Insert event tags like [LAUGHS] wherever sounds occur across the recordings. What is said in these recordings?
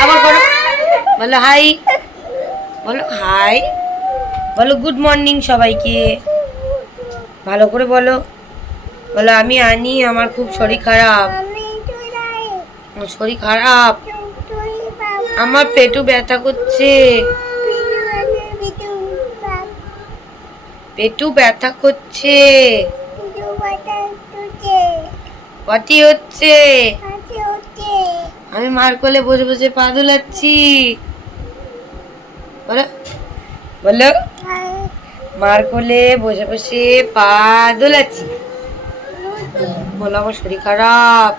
আবার করো বলো হাই। বলো হাই। বলো গুড মর্নিং সবাইকে। ভালো করে বলো। বলো আমি আনি আমার খুব শরীর খারাপ। আমার শরীর খারাপ। আমার পেটু ব্যথা করছে। পেটু ব্যথা করছে। পটি হচ্ছে আমি মার কোলে বসে বসে পা দোলাচ্ছি বলো। বলো। মার কোলে বসে বসে পা দোলাচ্ছি বলো আমার শরীর খারাপ।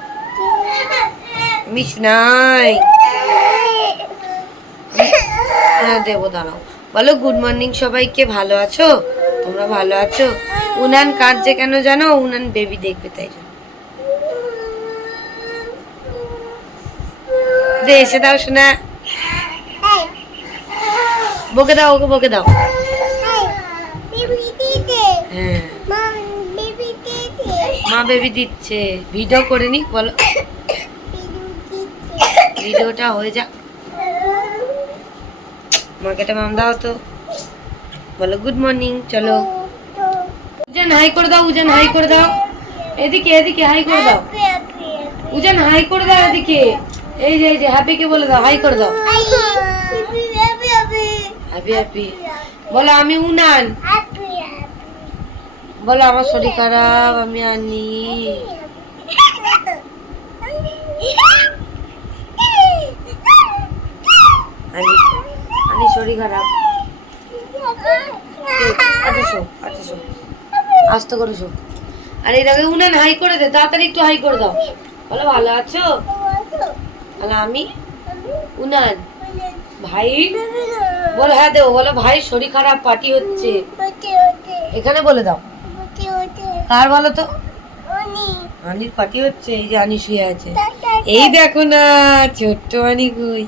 আমি শোনাই। হ্যাঁ দেবো, দাঁড়াও। বলো গুড মর্নিং সবাইকে ভালো আছো? তোমরা ভালো আছো? উনান কাঁদছে কেন জানো? উনান বেবি দেখবে, তাই জন্য। দে এসে দাও শোনা বকে দাও ওকে বকে দাও। হ্যাঁ মা বেবি দিচ্ছে। ভিডিও করে নি বলো। ভিডিওটা হয়ে যাক। মাকে একটা মাম দাও তো। বলো গুড মর্নিং চলো। উজান হাই করে দাও উজান হাই করে দাও। এদিকে এদিকে হাই করে দাও। উজান হাই করে দাও এদিকে। এই যে এই যে হ্যাপিকে বলে দাও হাই করে দাও। হ্যাপি হ্যাপি বলো আমি উনান। বলো আমার শরীর খারাপ আমি আনি। আনি আনি শরীর খারাপ। আচ্ছা আচ্ছা আস্তে করে শো আর দেখো উনান হাই করে দে তাড়াতাড়ি একটু হাই করে দাও। বলো ভালো আছো? আমি উনান। ভাই, বলো হ্যাঁ দেবো বলো ভাই, শরীর খারাপ, পার্টি হচ্ছে। এখানে বলে দাও। কার বলো তো? আনির হচ্ছে, এই যে আনি শুয়ে আছে। এই দেখো না, ছোট্ট আনি কই।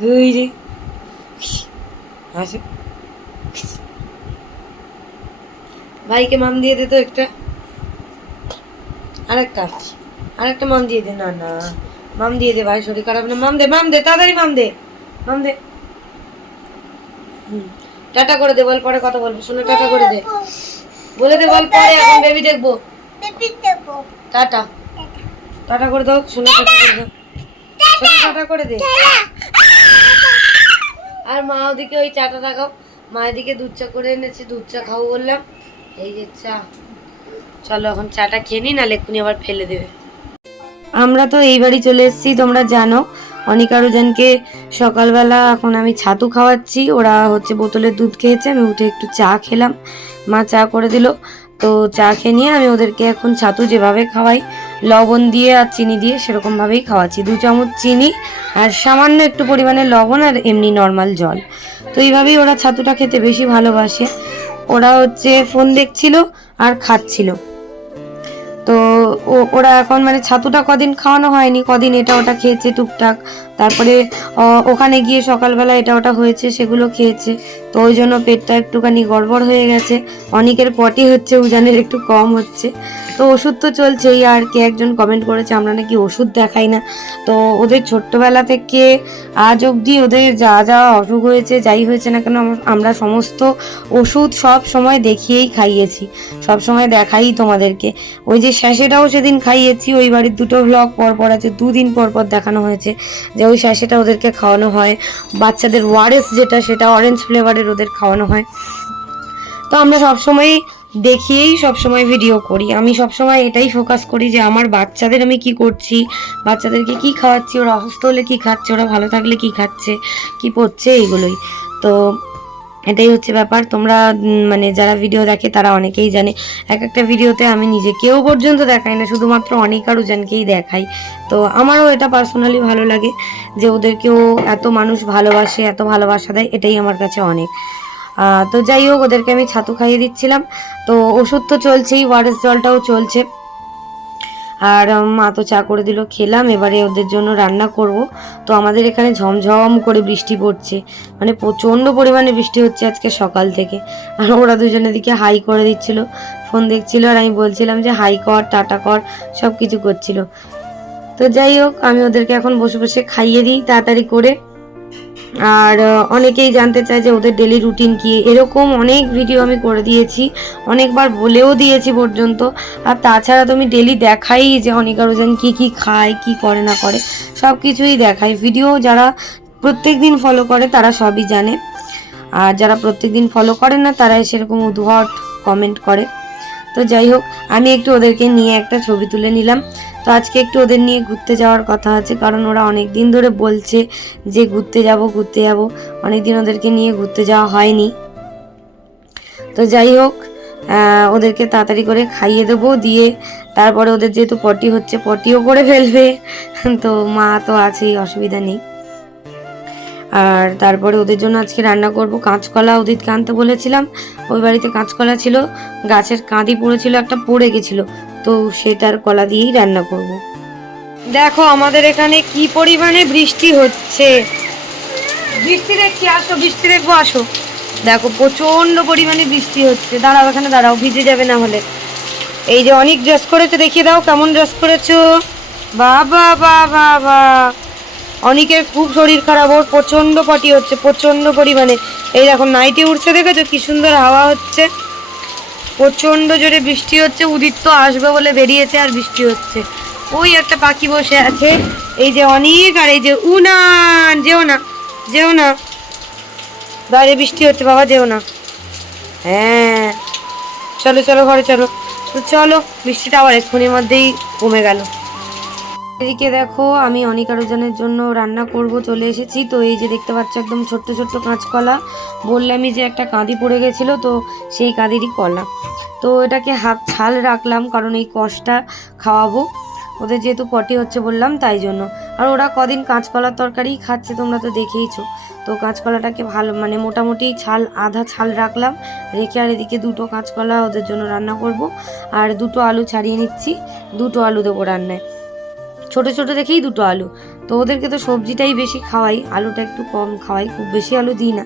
কই রে? ভাইকে মাম দিয়ে দে তো একটা। আরেকটা। আরেকটা মাম দিয়ে দে, না না। মাম দিয়ে দে ভাই শরীর খারাপ না। মাম দে মাম দে তাড়াতাড়ি মাম দে মাম দে। হুম টাটা করে দে বল পরে কথা বলব শুনে টাটা করে দে। বলে দে বল পরে এখন বেবি দেখব। টাটা। টাটা করে দাও শুনে টাটা করে দাও। শুনে টাটা করে দে। আর মা ওদিকে ওই চাটা দেখাও। মা এদিকে দুধ চা করে এনেছি দুধ চা খাও বললাম। এই যে চা। চলো এখন চাটা খেয়ে নি না লেখুনি আবার ফেলে দেবে। আমরা তো এই বাড়ি চলে এসেছি, তোমরা জানো। অনিকা রুজানকে সকালবেলা এখন আমি ছাতু খাওয়াচ্ছি, ওরা হচ্ছে বোতলের দুধ খেয়েছে, আমি উঠে একটু চা খেলাম। মা চা করে দিল, তো চা খেয়ে নিয়ে আমি ওদেরকে এখন ছাতু যেভাবে খাওয়াই, লবণ দিয়ে আর চিনি দিয়ে সেরকমভাবেই খাওয়াচ্ছি। দু চামচ চিনি আর সামান্য একটু পরিমাণে লবণ আর এমনি নর্মাল জল। তো এইভাবেই ওরা ছাতুটা খেতে বেশি ভালোবাসে। ওরা হচ্ছে ফোন দেখছিল আর খাচ্ছিল। তো ওরা এখন মানে ছাতুটা কদিন খাওয়ানো হয়নি, কদিন এটা ওটা খেয়েছে টুকটাক। তারপরে ওখানে গিয়ে সকালবেলা এটা ওটা হয়েছে, সেগুলো খেয়েছে। তো ওই জন্য পেটটা একটুখানি গড়বড় হয়ে গেছে। অনেকের পটি হচ্ছে, উজানের একটু কম হচ্ছে। তো ওষুধ তো চলছেই, আর কে একজন কমেন্ট করেছে, আমরা নাকি ওষুধ দেখাই না। তো ওদের ছোট্টবেলা থেকে আজ অবধি ওদের যা যা অসুখ হয়েছে, যাই হয়েছে না কেন আমরা সমস্ত ওষুধ সব সময় দেখিয়েই খাইয়েছি। সব সময় দেখাই তোমাদেরকে। ওই যে শ্যাসেটাও সেদিন খাইয়েছি, ওই বাড়ির দুটো ভ্লগ পর পর আছে, দুদিন পর পর দেখানো হয়েছে যে ওই শ্যাসেটা ওদেরকে খাওয়ানো হয়। বাচ্চাদের ওয়ারেস যেটা, সেটা অরেঞ্জ ফ্লেভারের ওদের খাওয়ানো হয়। তো আমরা সবসময় দেখিয়েই সবসময় ভিডিও করি। আমি সবসময় এটাই ফোকাস করি যে আমার বাচ্চাদের আমি কি করছি, বাচ্চাদেরকে কি খাওয়াচ্ছি, ওরা অসুস্থ হলে কি খাচ্ছে, ওরা ভালো থাকলে কি খাচ্ছে, কি পড়ছে এইগুলোই। তো এটাই হচ্ছে ব্যাপার। তোমরা মানে যারা ভিডিও দেখে তারা অনেকেই জানে। এক একটা ভিডিওতে আমি নিজে কেউ পর্যন্ত দেখাই না, শুধুমাত্র অনেক আরও জনকেই দেখাই। তো আমারও এটা পার্সোনালি ভালো লাগে যে ওদেরকেও এত মানুষ ভালোবাসে, এত ভালোবাসা দেয়, এটাই আমার কাছে অনেক। তো যাই হোক, ওদেরকে আমি ছাতু খাইয়ে দিচ্ছিলাম। তো ওষুধ তো চলছেই, ওয়ারেস জলটাও চলছে। আর মা তো চা করে দিল, খেলাম। এবারে ওদের জন্য রান্না করব। তো আমাদের এখানে ঝমঝম করে বৃষ্টি পড়ছে। মানে প্রচণ্ড পরিমাণে বৃষ্টি হচ্ছে আজকে সকাল থেকে। আর ওরা দুজনের দিকে হাই করে দিচ্ছিল। ফোন দেখছিল আর আমি বলছিলাম যে, হাই কর, টাটা কর। সব কিছু করছিল। তো যাই হোক, আমি ওদেরকে এখন বসে বসে খাইয়ে দিই তাড়াতাড়ি করে। আর অনেকেই জানতে চায় যে ওদের ডেলি রুটিন কি। এরকম অনেক ভিডিও আমি করে দিয়েছি, অনেকবার বলেও দিয়েছি পর্যন্ত। আর তাছাড়া তো আমি ডেলি দেখাই যে অনিকা রোজান কী কি খায়, কি করে, না করে সব কিছুই দেখাই। ভিডিও যারা প্রত্যেক দিন ফলো করে, তারা সবই জানে। আর যারা প্রত্যেক দিন ফলো করে না তারা সেরকম উদ্ভট কমেন্ট করে। তো যাই হোক, আমি একটু ওদেরকে নিয়ে একটা ছবি তুলে নিলাম। তো আজকে একটু ওদের নিয়ে ঘুরতে যাওয়ার কথা আছে, কারণ ওরা অনেক দিন ধরে বলছে যে ঘুরতে যাব ঘুরতে যাব। অনেক দিন ওদেরকে নিয়ে ঘুরতে যাওয়া হয়নি। তো যাই হোক ওদেরকে তাড়াতাড়ি করে খাইয়ে দেবো, দিয়ে তারপরে ওদের যেহেতু পটি হচ্ছে, পটিও করে ফেলবে। তো মা তো আছেই, অসুবিধা নেই। আর তারপরে ওদের জন্য আজকে রান্না করব কাঁচকলা উদিতকে আনতে বলেছিলাম। ওই বাড়িতে কাঁচকলা ছিল, গাছের কাঁদি পড়েছিল একটা পড়ে গেছিল। তো সেটার কলা দিয়েই রান্না করব। দেখো আমাদের এখানে কি পরিমাণে বৃষ্টি হচ্ছে। বৃষ্টি দেখছি, আসো, বৃষ্টি দেখব, আসো। দেখো প্রচণ্ড পরিমাণে বৃষ্টি হচ্ছে। দাঁড়াও, এখানে দাঁড়াও, ভিজে যাবে না হলে। এই যে অনেক ড্রেস করেছ, দেখিয়ে দাও কেমন ড্রেস করেছ। বাবা বাবা বা অনেকের খুব শরীর খারাপ, ওর প্রচণ্ড পটি হচ্ছে প্রচণ্ড পরিমাণে। এই দেখো নাইটি উঠছে, দেখেছ? কি সুন্দর হাওয়া হচ্ছে। প্রচণ্ড জোরে বৃষ্টি হচ্ছে, উদিত তো আসবে বলে বেরিয়েছে আর বৃষ্টি হচ্ছে। ওই একটা পাখি বসে আছে, এই যে অনেক, আর এই যে উনান, যেও না যেও না। বাইরে বৃষ্টি হচ্ছে, বাবা যেও না। হ্যাঁ চলো চলো, ঘরে চলো। তো চলো, বৃষ্টিটা আবার এক্ষুনির মধ্যেই কমে গেল। এদিকে দেখো, আমি অনিকা রোজানের জন্য রান্না করব, চলে এসেছি। তো এই যে দেখতে পাচ্ছ, একদম ছোট্ট ছোট্ট কাঁচকলা। বললামই যে একটা কাঁদি পড়ে গেছিল, তো সেই কাঁদিরই কলা। তো এটাকে হাফ ছাল রাখলাম, কারণ এই কষটা খাওয়াবো। ওদের যেহেতু পটি হচ্ছে বললাম, তাই জন্য। আর ওরা কদিন কাঁচকলার তরকারিই খাচ্ছে, তোমরা তো দেখেইছো। তো কাঁচকলাটাকে ভালো মানে মোটামুটি ছাল, আধা ছাল রাখলাম। রেখে আর এদিকে দুটো কাঁচকলা ওদের জন্য রান্না করব। আর দুটো আলু ছাড়িয়ে নিচ্ছি। দুটো আলু দেবো রান্নায়। ছোট ছোট দেখেই দুটো আলু। তো ওদেরকে তো সবজিটাই বেশি খাওয়াই, আলুটা একটু কম খাওয়াই, খুব বেশি আলু দিই না।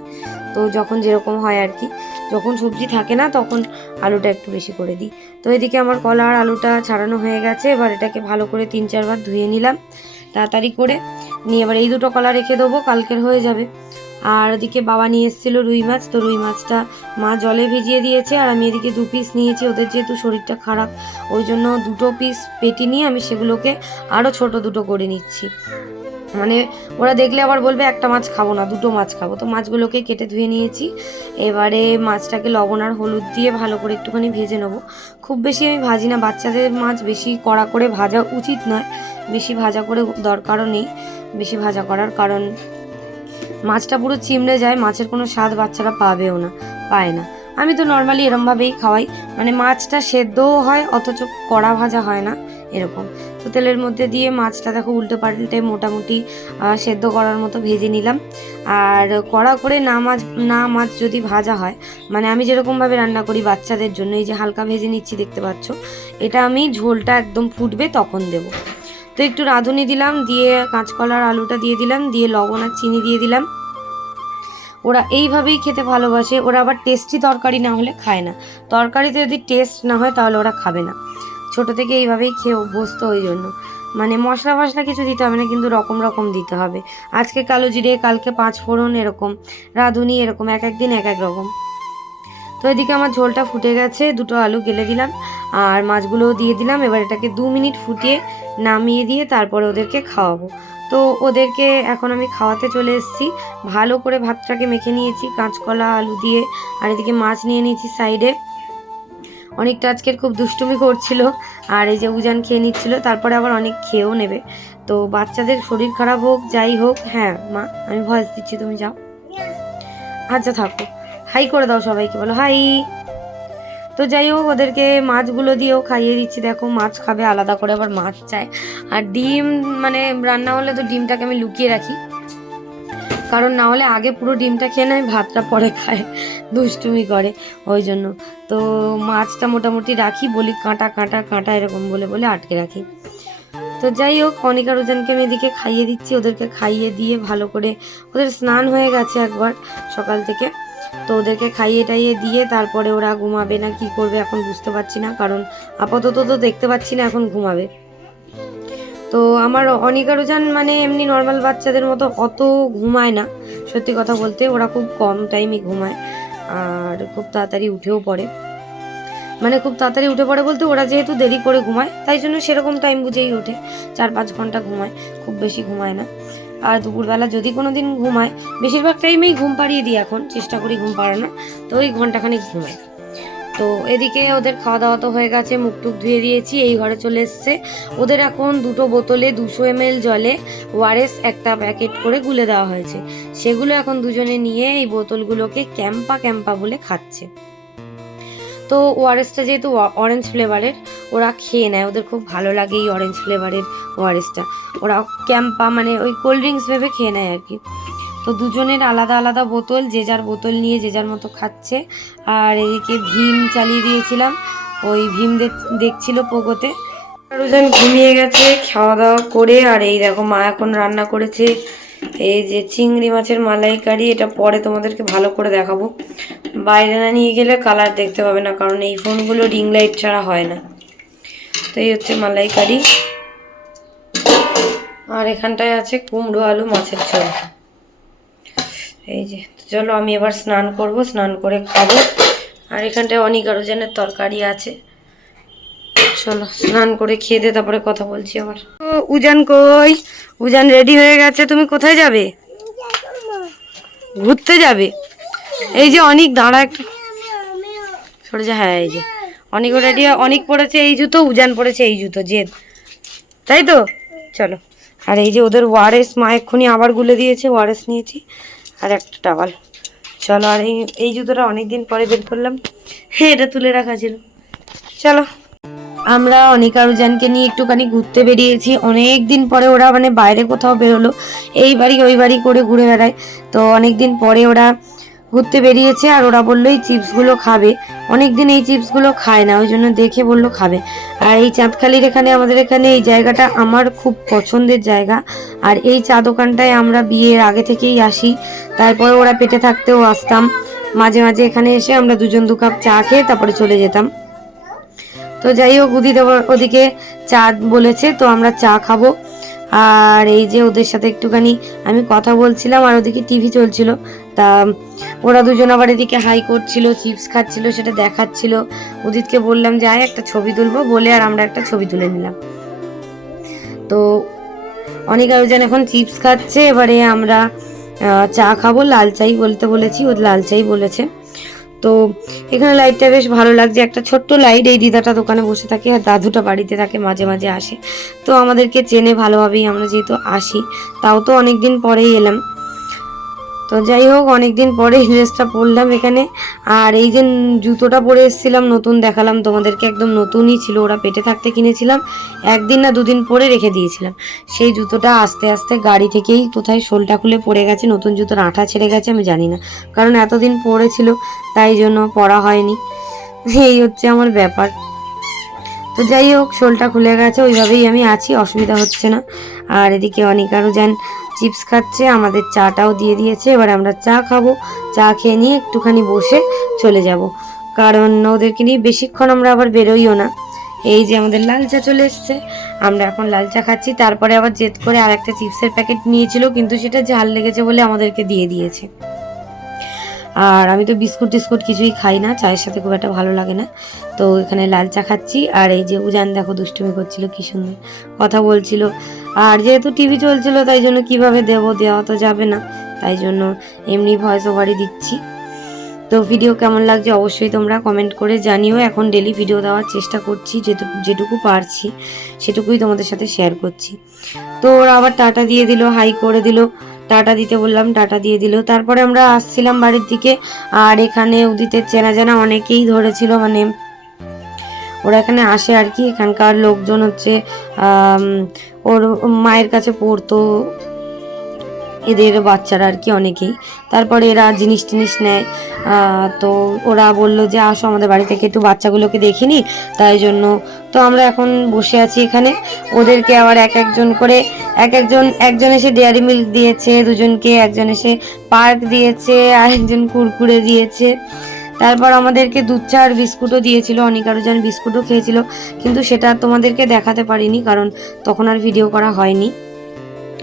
তো যখন যেরকম হয় আর কি, যখন সবজি থাকে না তখন আলুটা একটু বেশি করে দিই। তো এদিকে আমার কলা আর আলুটা ছাড়ানো হয়ে গেছে, এবার এটাকে ভালো করে তিন চারবার ধুয়ে নিলাম। তাড়াতাড়ি করে নিয়ে এবার এই দুটো কলা রেখে দেবো, কালকের হয়ে যাবে। আর ওদিকে বাবা নিয়ে এসেছিল রুই মাছ। তো রুই মাছটা মা জলে ভিজিয়ে দিয়েছে আর আমি এদিকে দু পিস নিয়েছি। ওদের যেহেতু শরীরটা খারাপ, ওই জন্য দুটো পিস পেটি নিয়ে আমি সেগুলোকে আরও ছোট দুটো করে নিচ্ছি। মানে ওরা দেখলে আবার বলবে, একটা মাছ খাব না, দুটো মাছ খাব। তো মাছগুলোকে কেটে ধুয়ে নিয়েছি। এবারে মাছটাকে লবণ আর হলুদ দিয়ে ভালো করে একটুখানি ভেজে নেব। খুব বেশি আমি ভাজি না, বাচ্চাদের মাছ বেশি কড়া করে ভাজা উচিত নয়। বেশি ভাজা করে দরকারও নেই, বেশি ভাজা করার কারণ মাছটা পুরো চিমড়ে যায়, মাছের কোনো স্বাদ বাচ্চারা পাবেও না, পায় না। আমি তো নর্মালি এরমভাবেই খাওয়াই মানে মাছটা সেদ্ধও হয়, অথচ কড়া ভাজা হয় না, এরকম। তো তেলের মধ্যে দিয়ে মাছটা দেখো উল্টে পাল্টে মোটামুটি সেদ্ধ করার মতো ভেজে নিলাম। আর কড়া করে না মাছ না মাছ যদি ভাজা হয় মানে আমি যেরকমভাবে রান্না করি বাচ্চাদের জন্য, এই যে হালকা ভেজে নিচ্ছি দেখতে পাচ্ছ, এটা আমি ঝোলটা একদম ফুটবে তখন দেবো। তো একটু রাঁধুনি দিলাম, দিয়ে কাঁচকলার আলুটা দিয়ে দিলাম, দিয়ে লবণ আর চিনি দিয়ে দিলাম। ওরা এইভাবেই খেতে ভালোবাসে, ওরা আবার টেস্টি তরকারি না হলে খায় না। তরকারিতে যদি টেস্ট না হয় তাহলে ওরা খাবে না। ছোট থেকে এইভাবেই খেয়ে অভ্যস্ত ওই জন্য। মানে মশলা ফসলা কিছু দিতে হবে না, কিন্তু রকম রকম দিতে হবে। আজকে কালো জিরে, কালকে পাঁচ ফোড়ন এরকম, রাঁধুনি এরকম, এক এক দিন এক এক রকম। তো এদিকে আমার ঝোলটা ফুটে গেছে, দুটো আলু গেলে দিলাম আর মাছগুলোও দিয়ে দিলাম। এবার এটাকে দু মিনিট ফুটিয়ে নামিয়ে দিয়ে তারপরে ওদেরকে খাওয়াবো। তো ওদেরকে এখন আমি খাওয়াতে চলে এসেছি। ভালো করে ভাতটাকে মেখে নিয়েছি, কাঁচকলা, আলু দিয়ে, আর এদিকে মাছ নিয়ে নিয়েছি সাইডে। অনেকটা আজকের খুব দুষ্টুমি করছিল, আর এই যে উজান খেয়ে নিচ্ছিল, তারপরে আবার অনেক খেয়েও নেবে। তো বাচ্চাদের শরীর খারাপ হোক, যাই হোক হ্যাঁ মা, আমি ভয়েস দিচ্ছি, তুমি যাও। আচ্ছা থাকো। হাই করে দাও সবাইকে, বলো হাই। তো যাই হোক, ওদেরকে মাছগুলো দিয়েও খাইয়ে দিচ্ছি। দেখো, মাছ খাবে, আলাদা করে আবার মাছ চায়। আর ডিম মানে রান্না হলে তো ডিমটাকে আমি লুকিয়ে রাখি। কারণ না হলে আগে পুরো ডিমটা খেয়ে নেয়, ভাতটা পরে খায়, দুষ্টুমি করে, ওই জন্য। তো মাছটা মোটামুটি রাখি, বলি কাঁটা কাঁটা কাঁটা এরকম বলে বলে আটকে রাখি। তো যাই হোক, অনিকা রোজানকে আমি এদিকে খাইয়ে দিচ্ছি। ওদেরকে খাইয়ে দিয়ে ভালো করে, ওদের স্নান হয়ে গেছে একবার সকাল থেকে। তো ওদেরকে খাইয়ে টাইয়ে দিয়ে তারপরে ওরা ঘুমাবে না, কি করবে এখন বুঝতে পারছি না, কারণ আপাতত তো দেখতে পাচ্ছি না এখন ঘুমাবে। তো আমার অনিকারুজান মানে এমনি নর্মাল বাচ্চাদের মতো অত ঘুমায় না, সত্যি কথা বলতে ওরা খুব কম টাইমই ঘুমায়, আর খুব তাড়াতাড়ি উঠেও পড়ে। মানে খুব তাড়াতাড়ি উঠে পড়ে বলতে ওরা যেহেতু দেরি করে ঘুমায়, তাই জন্য সেরকম টাইম বুঝেই ওঠে, চার পাঁচ ঘণ্টা ঘুমায়, খুব বেশি ঘুমায় না। আর দুপুরবেলা যদি কোনো দিন ঘুমায়, বেশিরভাগ টাইমেই ঘুম পাড়িয়ে দিই এখন, চেষ্টা করি ঘুম পাড়ানোর, তো ওই ঘন্টাখানিক ঘুমায় তো এদিকে ওদের খাওয়া দাওয়া তো হয়ে গেছে মুখ টুক ধুয়ে দিয়েছি, এই ঘরে চলে এসছে। ওদের এখন দুটো বোতলে দুশো এম জলে ওয়ারেস একটা প্যাকেট করে গুলে দেওয়া হয়েছে। সেগুলো এখন দুজনে নিয়ে এই বোতলগুলোকে ক্যাম্পা ক্যাম্পা বলে খাচ্ছে। তো ওয়ারেসটা যেহেতু অরেঞ্জ ফ্লেভারের ওরা খেয়ে নেয়। ওদের খুব ভালো লাগে এই অরেঞ্জ ফ্লেভারের ওয়ারেসটা। ওরা ক্যাম্পা মানে ওই কোল্ড ড্রিঙ্কস ভেবে খেয়ে নেয় আর কি। তো দুজনের আলাদা আলাদা বোতল, যে যার বোতল নিয়ে যে যার মতো খাচ্ছে। আর এদিকে ভীম চালিয়ে দিয়েছিলাম। ওই ভীম দেখ- দেখছিল পোগোতে। দুজন ঘুমিয়ে গেছে, খাওয়া দাওয়া করে, আর এই দেখো মা এখন রান্না করেছে এই যে চিংড়ি মাছের মালাইকারি, এটা পরে তোমাদেরকে ভালো করে দেখাবো। বাইরে না নিয়ে গেলে কালার দেখতে পাবে না, কারণ এই ফোনগুলো রিং লাইট ছাড়া হয় না। তো এই হচ্ছে মালাইকারি। আর এখানটায় আছে কুমড়ো আলু মাছের ঝোল। এই যে চলো আমি এবার স্নান করব, স্নান করে খাব। আর এখানটায় অনেক আরও জনের তরকারি আছে। চলো স্নান করে খেয়ে দিয়ে তারপরে কথা বলছি আবার। ও উজান কই? উজান রেডি হয়ে গেছে তুমি কোথায় যাবে? ঘুরতে যাবে? এই যে অনেক দাঁড়া একটু। সরে যা হ্যাঁ এই যে। অনেক রেডি অনেক পড়েছে এই জুতো উজান পড়েছে এই জুতো জেদ। তাই তো? চলো। আর এই যে ওদের ওয়ারেস মা এক্ষুনি আবার গুলে দিয়েছে ওয়ারেস নিয়েছি। আর একটা টাওয়াল। চলো আর এই এই জুতোটা অনেক দিন পরে বের করলাম। হ্যাঁ এটা তুলে রাখা ছিল। চলো। আমরা অনিকারুজানকে নিয়ে একটুখানি ঘুরতে বেরিয়েছি। অনেক দিন পরে ওরা মানে বাইরে কোথাও বেরোলো। এই বাড়ি ওই বাড়ি করে ঘুরে বেড়ায়। তো অনেক দিন পরে ওরা ঘুরতে বেরিয়েছে আর ওরা বলল, এই চিপসগুলো খাবে। অনেক দিন এই চিপসগুলো খায় না, ওই জন্য দেখে বলল খাবে। আর এই চাঁদখালির এখানে, আমাদের এখানে এই জায়গাটা আমার খুব পছন্দের জায়গা। আর এই চা দোকানটায় আমরা বিয়ের আগে থেকেই আসি। তারপরে ওরা পেটে থাকতেও আসতাম। মাঝে মাঝে এখানে এসে আমরা দুজন দু কাপ চা খেয়ে তারপরে চলে যেতাম। তো যাই হোক উদিত ওদিকে চা বলেছে, তো আমরা চা খাব। আর এই যে ওদের সাথে একটুখানি আমি কথা বলছিলাম, আর ওদিকে টিভি চলছিল। তা ওরা দুজন আবার এদিকে হাই করছিল, চিপস খাচ্ছিল, সেটা দেখাচ্ছিল। উদিতকে বললাম, যে আয় একটা ছবি তুলবো, বলে আর আমরা একটা ছবি তুলে নিলাম। তো অনেক আয়োজন এখন চিপস খাচ্ছে, এবারে আমরা চা খাব, লাল চাই বলতে বলেছি ও লাল চাই বলেছে। তো এখানে লাইটটা বেশ ভালো লাগছে। একটা ছোট্ট লাইট এই দিদাটা দোকানে বসে থাকে আর দাদুটা বাড়িতে থাকে, মাঝে মাঝে আসে। তো আমাদেরকে চেনে ভালোভাবেই আমরা যেহেতু আসি, তাও তো অনেক দিন পরেই এলাম। তো যাই হোক অনেক দিন পরে ড্রেসটা পরলাম এখানে। আর এই যে জুতোটা পরে এসেছিলাম, নতুন দেখালাম তোমাদেরকে, একদম নতুনই ছিল, ওরা পেটে থাকতে কিনেছিলাম। একদিন না দুদিন পরে রেখে দিয়েছিলাম। সেই জুতোটা আস্তে আস্তে গাড়ি থেকেই কোথায় শোলটা খুলে পড়ে গেছে, নতুন জুতোর আঠা ছেড়ে গেছে, আমি জানি না। কারণ এতদিন পরেছিল তাই জন্য পরা হয়নি। এই হচ্ছে আমার ব্যাপার। তো যাই হোক, শোলটা খুলে গেছে, ওইভাবেই আমি আছি, অসুবিধা হচ্ছে না। আর এদিকে অনেক আরও যান চিপস খাচ্ছে, আমাদের চাটাও দিয়ে দিয়েছে, এবার আমরা চা খাব। চা খেয়ে নিয়ে একটুখানি বসে চলে যাব। কারণ ওদেরকে নিয়ে বেশিক্ষণ আমরা আবার বেরোইও না। এই যে আমাদের লাল চা চলে এসছে, আমরা এখন লাল চা খাচ্ছি। তারপরে আবার জেদ করে আর একটা চিপসের প্যাকেট নিয়েছিল, কিন্তু সেটা ঝাল লেগেছে বলে আমাদেরকে দিয়ে দিয়েছে। আর আমি তো বিস্কুট টিস্কুট কিছুই খাই না, চায়ের সাথে খুব একটা ভালো লাগে না। তো এখানে লাল চা খাচ্ছি। আর এই যে উজান দেখো দুষ্টুমি করছিল, কি সুন্দর কথা বলছিল। আর যেহেতু টিভি চলছিল, তাই জন্য কীভাবে দেব, দেওয়া তো যাবে না। তাই জন্য এমনি ভয়েস ওভারই দিচ্ছি। তো ভিডিও কেমন লাগছে অবশ্যই তোমরা কমেন্ট করে জানিও। এখন ডেলি ভিডিও দেওয়ার চেষ্টা করছি যেটুকু যেটুকু পারছি, সেটুকুই তোমাদের সাথে শেয়ার করছি। তো ওরা আবার টাটা দিয়ে দিল হাই করে দিল। টাটা দিতে বললাম, টাটা দিয়ে দিল। তারপরে আমরা আসছিলাম বাড়ির দিকে। আর এখানে উদিতের চেনা জানা অনেকেই ধরেছিল মানে ওরা এখানে আসে আর কি, এখানকার লোকজন হচ্ছে ওর মায়ের কাছে পড়তো, এদের বাচ্চারা আর কি অনেকেই। তারপরে এরা জিনিস টিনিস নেয় তো ওরা বলল যে আসো আমাদের বাড়ি থেকে একটু বাচ্চাগুলোকে দেখিনি তাই জন্য। তো আমরা এখন বসে আছি এখানে। ওদেরকে আবার এক একজন করে, এক একজন একজন এসে ডেয়ারি মিল্ক দিয়েছে, দুজনকে, একজন এসে পার্ক দিয়েছে আর একজন কুরকুরে দিয়েছে। তারপর আমাদেরকে দুধ চা আর বিস্কুটও দিয়েছিল অনিকারুজান বিস্কুটও খেয়েছিল, কিন্তু সেটা তোমাদেরকে দেখাতে পারিনি, কারণ তখন আর ভিডিও করা হয়নি।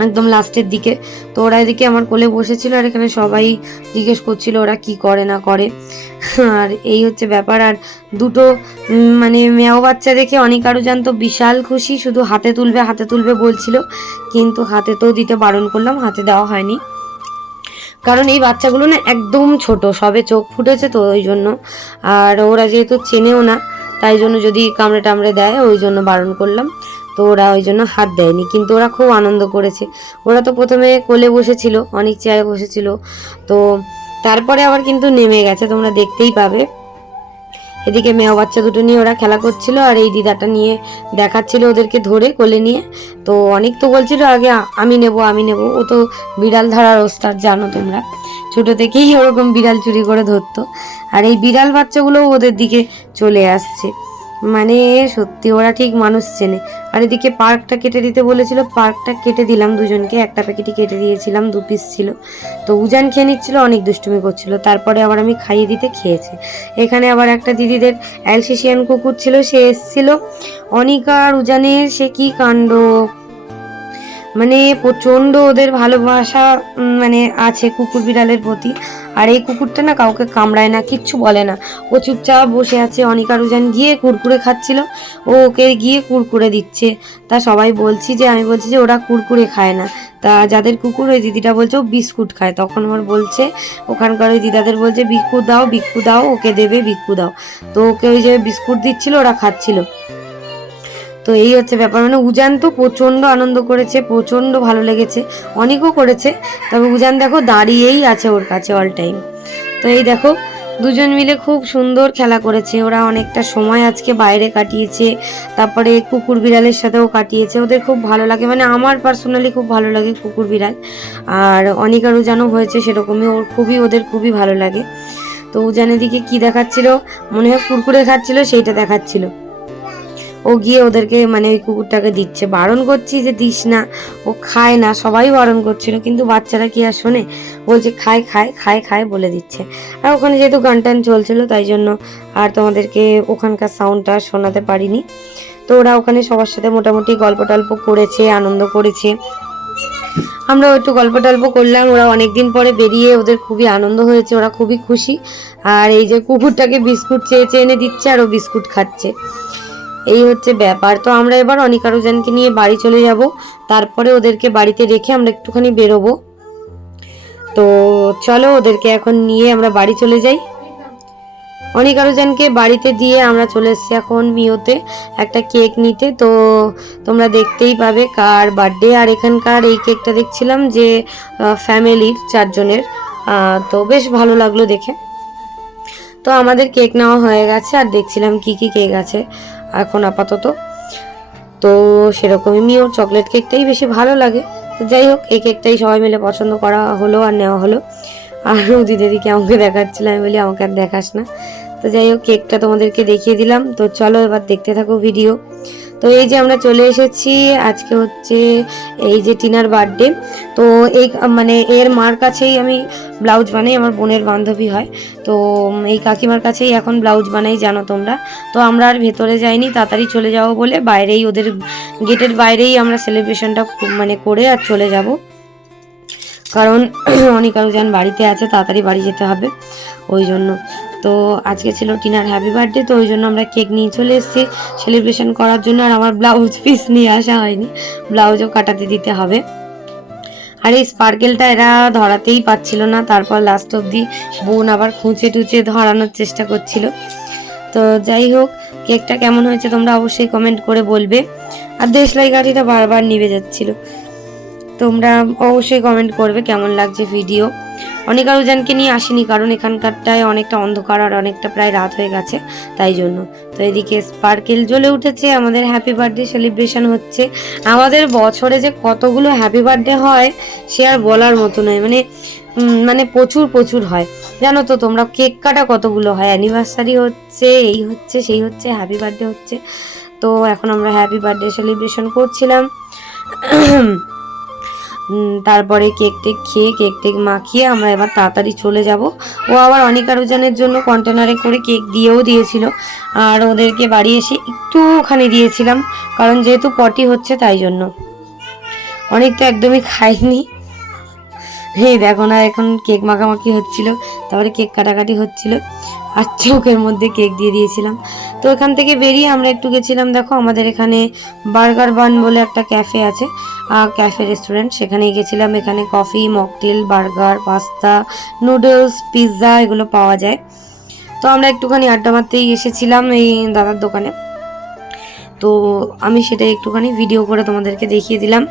একদম লাস্টের দিকে। তো ওরা এদিকে আমার কোলে বসেছিল আর এখানে সবাই জিজ্ঞেস করছিল ওরা কি করে, না করে। আর এই হচ্ছে ব্যাপার। আর দুটো মানে মেয়াও বাচ্চা দেখে অনেক আরও জানতো বিশাল খুশি, শুধু হাতে তুলবে হাতে তুলবে বলছিল। কিন্তু হাতে তো দিতে বারণ করলাম, হাতে দেওয়া হয়নি। কারণ এই বাচ্চাগুলো না একদম ছোট, সবে চোখ ফুটেছে তো ওই জন্য। আর ওরা যেহেতু চেনেও না, তাই জন্য যদি কামড়ে টামড়ে দেয়, ওই জন্য বারণ করলাম। তো ওরা ওই জন্য হাত দেয়নি, কিন্তু ওরা খুব আনন্দ করেছে। ওরা তো প্রথমে কোলে বসেছিল, অনেক চেয়ারে বসেছিল। তো তারপরে আবার কিন্তু নেমে গেছে, তোমরা দেখতেই পাবে। এদিকে মেয়ে বাচ্চা দুটো নিয়ে ওরা খেলা করছিল আর এই দিদাটা নিয়ে দেখাচ্ছিল ওদেরকে ধরে কোলে নিয়ে। তো অনেক তো বলছিল আগে আমি নেব আমি নেব। ও তো বিড়াল ধরার ওস্তাদ, জানো তোমরা। ছোটো থেকেই ওরকম বিড়াল চুরি করে ধরতো। আর এই বিড়াল বাচ্চাগুলো ওদের দিকে চলে আসছে। মানে সত্যি ওরা ঠিক মানুষ চেনে। আর এদিকে পার্কটা কেটে দিতে বলেছিল, পার্কটা কেটে দিলাম দুজনকে, একটা প্যাকেটই কেটে দিয়েছিলাম, দু পিস ছিল। তো উজান খেয়ে নিচ্ছিল, অনেক দুষ্টুমি করছিল, তারপরে আবার আমি খাইয়ে দিতে খেয়েছে। এখানে আবার একটা দিদিদের অ্যালসিসিয়ান কুকুর ছিল, সে এসছিল। অনিকার উজানের সে কি কাণ্ড? মানে প্রচণ্ড ওদের ভালোবাসা মানে আছে কুকুর বিড়ালের প্রতি। আর এই কুকুরটা না কাউকে কামড়ায় না, কিচ্ছু বলে না। ও চুপচাপ বসে আছে, অনিকা রুজান গিয়ে কুরকুরে খাচ্ছিল। ও ওকে গিয়ে কুরকুরে দিচ্ছে। তা সবাই বলছি যে, আমি বলছি যে, ওরা কুরকুরে খায় না। তা যাদের কুকুর, ওই দিদিটা বলছে ও বিস্কুট খায়। তখন আমার বলছে, ওখানকার ওই দিদাদের বলছে বিক্কু দাও বিক্কু দাও, ওকে দেবে বিক্কু দাও। তো ওকে ওই যে বিস্কুট দিচ্ছিল, ওরা খাচ্ছিল। তো এই হচ্ছে ব্যাপার। মানে উজান তো প্রচণ্ড আনন্দ করেছে, প্রচণ্ড ভালো লেগেছে, অনেকও করেছে। তবে উজান দেখো দাঁড়িয়েই আছে ওর কাছে অল টাইম তো এই দেখো, দুজন মিলে খুব সুন্দর খেলা করেছে। ওরা অনেকটা সময় আজকে বাইরে কাটিয়েছে, তারপরে কুকুর বিড়ালের সাথেও কাটিয়েছে। ওদের খুব ভালো লাগে মানে আমার পার্সোনালি খুব ভালো লাগে কুকুর বিড়াল। আর অনিকার উজানও হয়েছে সেরকমই, ওর খুবই, ওদের খুবই ভালো লাগে। তো উজানের দিকে কি দেখাচ্ছিল? মনে হয় কুরকুরে খাচ্ছিল, সেইটা দেখাচ্ছিল। ও গিয়ে ওদেরকে মানে ওই কুকুরটাকে দিচ্ছে। বারণ করছি যে দিস না, ও খায় না, সবাই বারণ করছিল, কিন্তু বাচ্চারা কি আর শোনে? বলছে, খায় খায় খায় খায় বলে দিচ্ছে। আর ওখানে যেহেতু গান টান চলছিল, তাই জন্য আর তোমাদেরকে ওখানকার সাউন্ডটা শোনাতে পারিনি। তো ওরা ওখানে সবার সাথে মোটামুটি গল্প টল্প করেছে, আনন্দ করেছে। আমরা একটু গল্প টল্প করলাম। ওরা অনেকদিন পরে বেরিয়ে ওদের খুবই আনন্দ হয়েছে, ওরা খুবই খুশি। আর এই যে কুকুরটাকে বিস্কুট চেয়ে চেয়ে এনে দিচ্ছে, আর ও বিস্কুট খাচ্ছে। এই হচ্ছে ব্যাপার। তো আমরা এবার অনিকারুজানকে নিয়ে বাড়ি চলে যাব। তারপরে ওদেরকে বাড়িতে রেখে আমরা একটুখানি বেরোবো। তো চলো ওদেরকে এখন নিয়ে আমরা বাড়ি চলে যাই। অনিকারুজানকে বাড়িতে দিয়ে আমরা চলে এসেছি এখন মিওতে একটা কেক নিতে। তো তোমরা দেখতেই পাবে কার বার্থডে। আর এখানকার এই কেকটা দেখছিলাম যে ফ্যামিলির চারজনের। তো বেশ ভালো লাগল দেখে। তো আমাদের কেক নেওয়া হয়ে গেছে। আর দেখছিলাম কি কি কেক আছে। এখন আপাতত। তো সেরকমই মিওর চকলেট কেকটাই বেশি ভালো লাগে। তো যাই হোক, এই কেকটাই সবাই মিলে পছন্দ করা হলো আর নেওয়া হলো। আর দিদিকে আমাকে দেখাচ্ছিল, আমি বলি, আমাকে আর দেখাস না। তো যাই হোক, কেকটা তোমাদেরকে দেখিয়ে দিলাম। তো চলো এবার দেখতে থাকো ভিডিও। তো এই যে আমরা চলে এসেছি, আজকে হচ্ছে এই যে টিনার বার্থডে। তো এই মানে এর মার কাছেই আমি ব্লাউজ বানাই, আমার বোনের বান্ধবী হয়। তো এই কাকিমার কাছেই এখন ব্লাউজ বানাই, জানো তোমরা। তো আমরা আর ভেতরে যাইনি, তাড়াতাড়ি চলে যাব বলে বাইরেই ওদের গেটের বাইরেই আমরা সেলিব্রেশনটা মানে করে আর চলে যাব। কারণ [CLEARS THROAT] অনেক আরোজন বাড়িতে আছে, তাড়াতাড়ি বাড়ি যেতে হবে। ওই জন্য। তো আজকে ছিল টিনার হ্যাপি বার্থডে তো ওই জন্য আমরা কেক নিয়ে চলে এসেছি। সেলিব্রেশন করার জন্য আর আমার ব্লাউজ পিস নিয়ে আসা হয়নি। ব্লাউজও কাটাতে দিতে হবে। আর এই স্পার্কেলটা এরা ধরাতেই পাচ্ছিল না। তারপর লাস্ট অবধি বোন আবার খুঁচে টুচে ধরানোর চেষ্টা করছিল। তো যাই হোক, কেকটা কেমন হয়েছে তোমরা অবশ্যই কমেন্ট করে বলবে। আর দেশলাই গাড়িটা বারবার নিভে যাচ্ছিল। তোমরা অবশ্যই কমেন্ট করবে কেমন লাগছে ভিডিও অনেক আরোজনকে নিয়ে আসিনি, কারণ এখানকারটায় অনেকটা অন্ধকার আর অনেকটা প্রায় রাত হয়ে গেছে, তাই জন্য। তো এদিকে স্পার্কেল জ্বলে উঠেছে, আমাদের হ্যাপি বার্থডে সেলিব্রেশন হচ্ছে। আমাদের বছরে যে কতগুলো হ্যাপি বার্থডে হয়, সে আর বলার মতো নয়। মানে মানে প্রচুর প্রচুর হয়। জানো তো, তোমরা কেক কাটা কতগুলো হয়? অ্যানিভার্সারি হচ্ছে, এই হচ্ছে, সেই হচ্ছে, হ্যাপি বার্থডে হচ্ছে। তো এখন আমরা হ্যাপি বার্থডে সেলিব্রেশন করছিলাম। তারপরে কেক টেক খেয়ে কেক টেক মাখিয়ে আমরা এবার তাড়াতাড়ি চলে যাব। ও আবার অনেক আরোজনের জন্য কন্টেনারে করে কেক দিয়েও দিয়েছিল। আর ওদেরকে বাড়ি এসে একটুখানি দিয়েছিলাম, কারণ যেহেতু পটি হচ্ছে তাই জন্য। অনেক তো একদমই খাইনি। এই দেখো না, এখন কেক মাখামাখি হচ্ছিল, তারপরে কেক কাটাকাটি হচ্ছিল। আর চোখের মধ্যে কেক দিয়ে দিয়েছিলাম। তো এখান থেকে বেরিয়ে আমরা একটু গেছিলাম, দেখো আমাদের এখানে বার্গার বান বলে একটা ক্যাফে আছে। ক্যাফে রেস্টুরেন্ট, সেখানেই গেছিলাম। এখানে coffee, mocktail, burger, pasta, noodles, pizza এগুলো পাওয়া যায়। তো আমরা একটুখানি আড্ডা মারতেই এসেছিলাম এই দাদার দোকানে। তো আমি সেটা একটুখানি ভিডিও করে তোমাদেরকে দেখিয়ে দিলাম।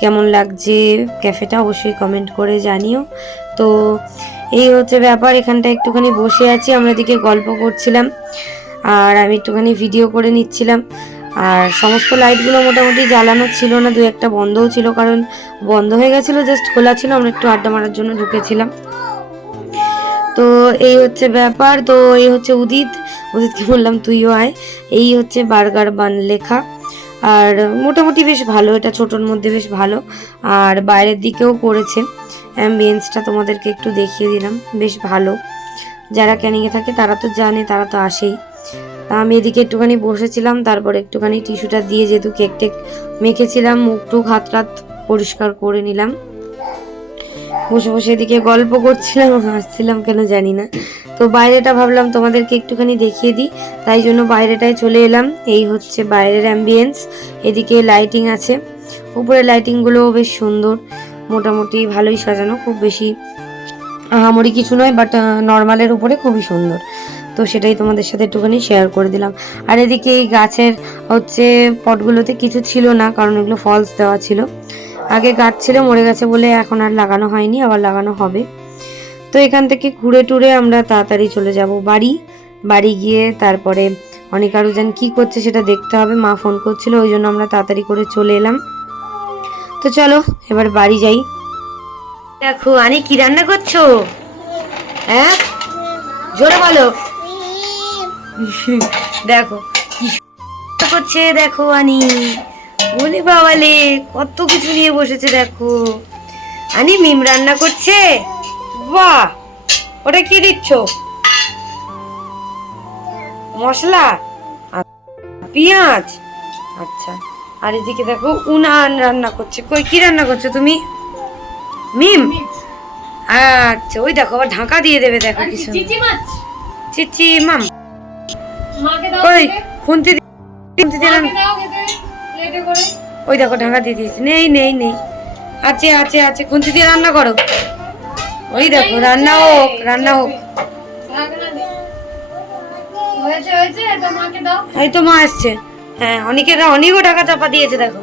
কেমন লাগছে ক্যাফেটা অবশ্যই কমেন্ট করে জানিও। তো এই হচ্ছে ব্যাপার এখানটা একটুখানি বসে আছি, আমরা এদিকে গল্প করছিলাম আর আমি একটুখানি ভিডিও করে নিচ্ছিলাম। আর সমস্ত লাইটগুলো মোটামুটি জ্বালানো ছিল না, দু একটা বন্ধও ছিল, কারণ বন্ধ হয়ে গেছিল জাস্ট খোলা ছিল, আমরা একটু আড্ডা মারার জন্য ঢুকেছিলাম। তো এই হচ্ছে ব্যাপার, তো এই হচ্ছে উদিত, উদিতকে বললাম তুইও আয়, এই হচ্ছে বার্গার বান লেখা আর মোটামুটি বেশ ভালো, এটা ছোটোর মধ্যে বেশ ভালো। আর বাইরের দিকেও করেছে অ্যাম্বিয়েন্সটা তোমাদেরকে একটু দেখিয়ে দিলাম, বেশ ভালো। যারা ক্যানিংয়ে থাকে তারা তো জানে, তারা তো আসেই। তা আমি এদিকে একটুখানি বসেছিলাম, তারপর একটুখানি টিস্যুটা দিয়ে যেহেতু কেক টেক মেখেছিলাম মুখ টুক হাত রাত পরিষ্কার করে নিলাম। বসে বসে এদিকে গল্প করছিলাম হাসছিলাম, কেন জানি না। তো বাইরেটা ভাবলাম তোমাদেরকে একটুখানি দেখিয়ে দিই। তাই জন্য বাইরেটায় চলে এলাম। এই হচ্ছে বাইরের অ্যাম্বিয়েন্স এদিকে লাইটিং আছে। উপরে লাইটিংগুলোও বেশ সুন্দর। মোটামুটি ভালোই সাজানো, খুব বেশি আহামরি কিছু নয় বাট নর্মালের উপরে খুবই সুন্দর। তো সেটাই তোমাদের সাথে একটুখানি শেয়ার করে দিলাম। আর এদিকে এই গাছের হচ্ছে পটগুলোতে কিছু ছিল না, কারণ এগুলো ফলস দেওয়া ছিল। আগে গাছ ছিল মরে গেছে বলে এখন আর লাগানো হয়নি, আবার লাগানো হবে। তো এখান থেকে ঘুরে টুরে আমরা তাড়াতাড়ি চলে যাব বাড়ি। বাড়ি গিয়ে তারপরে অনেক আরও যেন কি করছে সেটা দেখতে হবে, মা ফোন করছিল, ওই জন্য আমরা তাড়াতাড়ি করে চলে এলাম। তো চলো, এবার বাড়ি যাই। দেখো, আনি কি রান্না করছ? হ্যাঁ? জোরে বলো। দেখো, কি করছে, দেখো, আনি। বলে বাবালে কত কিছু নিয়ে বসেছে দেখো। আনি মিম রান্না করছে? বাহ ওটা কি দিচ্ছ? মশলা? পেঁয়াজ? আচ্ছা আর এদিকে দেখো উনান রান্না করছে। কই কি রান্না করছ তুমি? মিম? আচ্ছা ওই দেখো আবার ঢাকা দিয়ে দেবে দেখো কিছু চিচি মাম। কই খুন্তি দিলাম। মাকে প্লেটে করে? ওই দেখো ঢাকা দিয়ে দিয়েছি। নেই নেই নেই। আছে আছে আছে। খুন্তি দিয়ে রান্না করো। ওই দেখো রান্না হোক রান্না হোক। এই তো মা আসছে। হ্যাঁ অনেকের অনেকও টাকা চাপা দিয়েছে দেখো।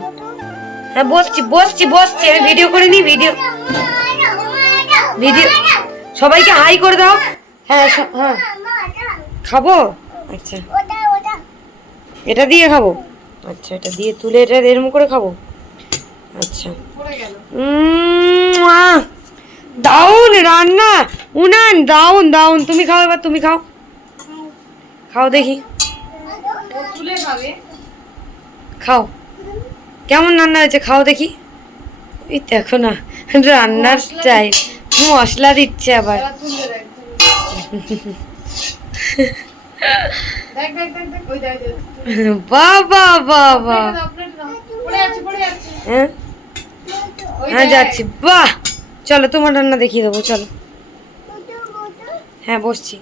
হ্যাঁ বসছি বসছি বসছি। আমি ভিডিও করে নি ভিডিও ভিডিও সবাইকে হাই করে দাও। হ্যাঁ স- হ্যাঁ। খাব? আচ্ছা। এটা দিয়ে খাব? আচ্ছা এটা দিয়ে তুলে এটা এরকম করে খাব? আচ্ছা। দাউন রান্না! উনান দাউন দাউন তুমি খাও এবার তুমি খাও। খাও দেখি। খাও। কেমন রান্না হয়েছে খাও দেখি। ওই দেখো না রান্নার স্টাইল। মশলা দিচ্ছে আবার। [LAUGHS] বাবা বাবা হ্যাঁ হ্যাঁ যাচ্ছি বাহ চলো তোমার রান্না দেখিয়ে দেবো চলো হ্যাঁ বসছি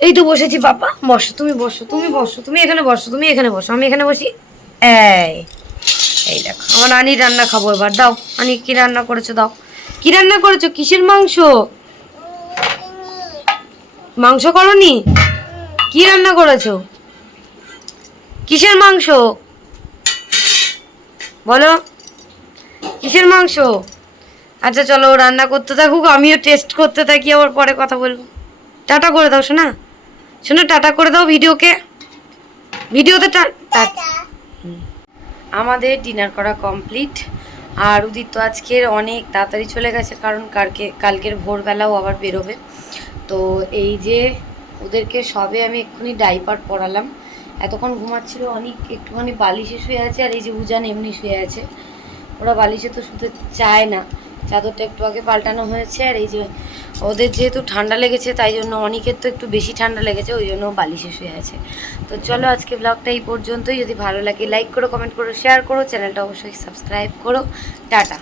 এই তো বসেছি বাবা বসো তুমি বসো তুমি বসো তুমি এখানে বসো তুমি এখানে বসো আমি এখানে বসি এই এই দেখো আমার আনি রান্না খাব এবার দাও আনি কি রান্না করেছ দাও কি রান্না করেছ কিসের মাংস মাংস করনি কি রান্না করেছ? কিসের মাংস? বলো। কিসের মাংস? আচ্ছা চলো রান্না করতে থাকুক আমিও টেস্ট করতে থাকি আবার পরে কথা বলব। টাটা করে দাও শোনা শোনো টাটা করে দাও ভিডিওকে। ভিডিওতে টা- টা- হুম। আমাদের ডিনার করা কমপ্লিট আর উদিত তো আজকের অনেক তাড়াতাড়ি চলে গেছে কারণ কালকে কালকের ভোরবেলাও আবার বেরোবে। তো এই যে ওদেরকে সবে আমি এক্ষুনি ডাইপার পরালাম। এতক্ষণ ঘুমাচ্ছিল অনেক, একটুখানি বালিশে শুয়ে আছে আর এই যে উজান এমনি শুয়ে আছে। ওরা বালিশে তো শুতে চায় না। চাদরটা একটু আগে পাল্টানো হয়েছে আর এই যে ওদের যেহেতু ঠান্ডা লেগেছে, তাই জন্য অনেকের তো একটু বেশি ঠান্ডা লেগেছে, ওই জন্য বালিশে শুয়ে আছে। তো চলো আজকে ব্লগটা এই পর্যন্তই। যদি ভালো লাগে লাইক করো কমেন্ট করো শেয়ার করো চ্যানেলটা অবশ্যই সাবস্ক্রাইব করো। টাটা।